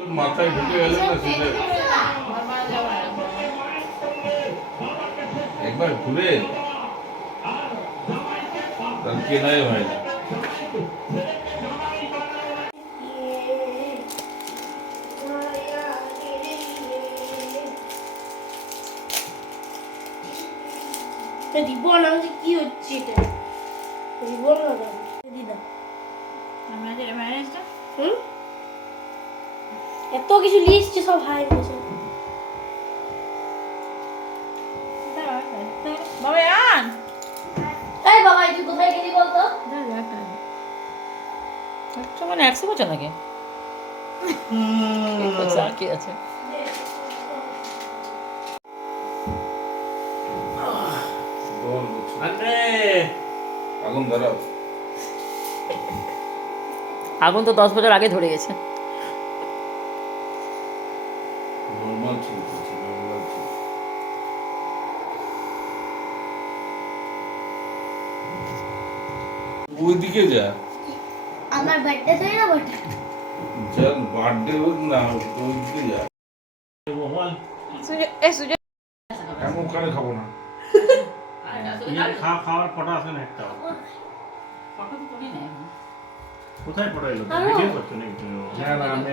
তোর মাথায় ঢুকে গেল না সেটা একবার ঘুরে তার কেনাই হয় না। রিবন আমাদের কি হচ্ছে এটা? রিবন লাগাবো দিদা। এত কিছু লিস্ট সব হাই গেছে। বাবা আন এই বাবা তুই কোথায় গেলি বলতো? মানে 100 বছর নাকি আর কি আছে আগুন ধরাও। আগুন তো 10 বছর আগে ধরে গেছে। নরমাল ছিল, নরমাল ছিল। ওইদিকে যা। আমার বার্থডে তো না বটে। যার বার্থডে হোক না হোক ওইদিকে যা। আমি ওখানে খাবো না। খাওয়ার ফটো আছে না একটা? ফটো তো তুলি না কোথায় ফটো এলো? ভিডিও করছো নাকি তুমি? না না আমি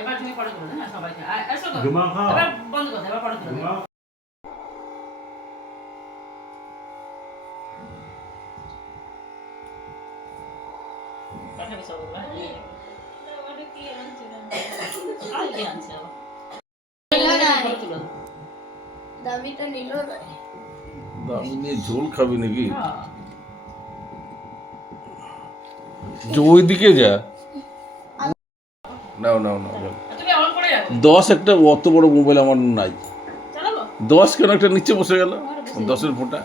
এবার তুমি ফটো তুলো না সবাইকে আসো তো ঘুমাও খাও। এবার বন্ধ করো এবার ফটো তুলো ঘুমাও। পাঠাবি সব না ওটা কি আনছে না আর কি আনছে ফটো তুলো দামিটা নিল না। দামি নিয়ে ঝোল খাবি নাকি? হ্যাঁ যে ওইদিকে যা। নাও নাও নাও নাও। তুমি অন করে রাখো 10 একটা অত বড় মোবাইল আমার নাই। চালাবো 10 কেন একটা নিচে বসে গেল 10-এর ফোঁটা।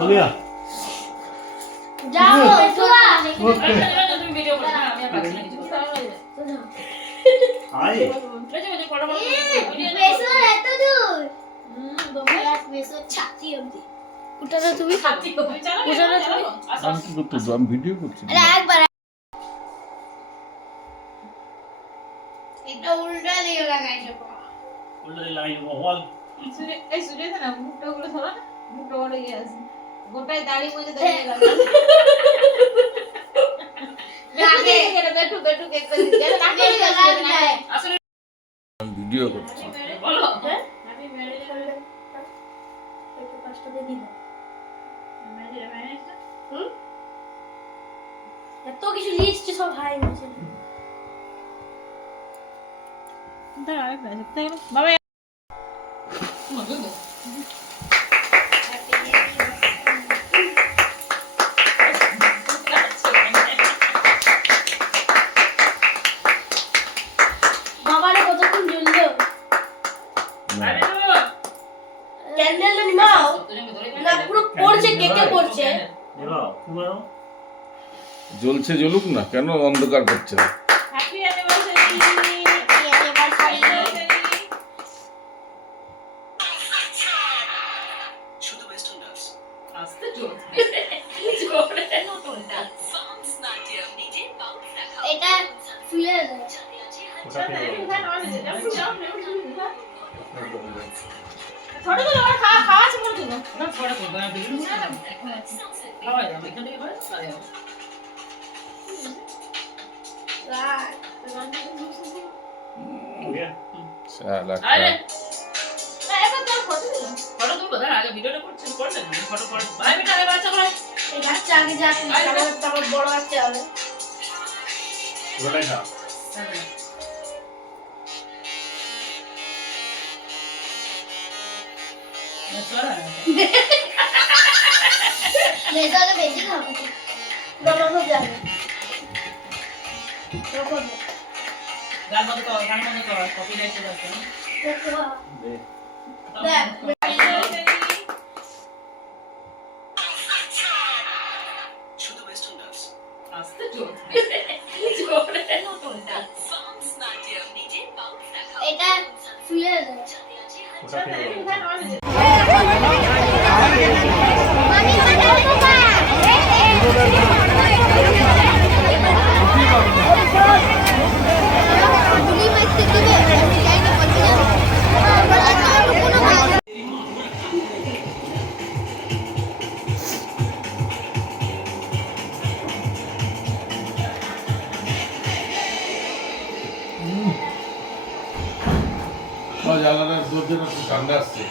তুলিয়া যাও তোরা ওকে তুমি ভিডিও করো না আমি আর পাচ্ছি না কিছু আই এই যে ফটো বেসো এত দূর তোমার বেসো ছাতি অবধি উঠাটা তুমি ছাতি তুমি চালাবে উঠাটা তুমি আমি কি করতেছি? আমি ভিডিও করছি। আরে একবার এটা উল্টা দিয়ে লাগাইছো উল্টাতে লাগাই বল। এই সুরেশ না মুখটা গুলো ধরো না মুখটা বড় ইয়ে আছে গোটায় দাড়ি মধ্যে দাঁড়িয়ে লাগবে লাগে বেটু বেটু কেক করে দিতে নাকে লাগে আসলে আমি ভিডিও করছি। বলো হ্যাপি ম্যারেজ একটু পাঁচটা দিয়ে দিন ম্যারেজ এত কিছু লিস্ট সব হাই গেছে। দাঁড়া আরেকটা আছে তাই বাবা বাবারে কতক্ষণ জ্বললো আরে তো ক্যান্ডেলটা নিমাও না পুরো পড়ছে কেকে পড়ছে। এলো তুমি জ্বলছে জ্বলুক না, কেন অন্ধকার করছে না? হ্যাপি অ্যানিভার্সারি আস্তে জোরে এটা ফুলে দেয় ওটা ছোট করে আর খাওয়া আছে মনে তো না পরে করব না বিলু না খাওয়াই দাও এখান থেকে হয় আরে শালা আরে না এবার তো ফটো দিল ফটো তুলবো দাঁড়া আগে ভিডিওটা করছি করলে না ফটো কর ভাই বেটা আরে বাচ্চা ভাই এই বাচ্চা আগে যা তারপর বড় বাচ্চা হবে। ওটাই খা। মেজালে বেশি খাবো বড় তো যাবে তখন গান বন্ধ কর কপিরাইট চলে আসছে না দেখ আস্তে জোরে এটা ফুলে দেয় ওটা খেয়ে এখানে জানলাটার দরজাটা একটু ঠান্ডা আসছে।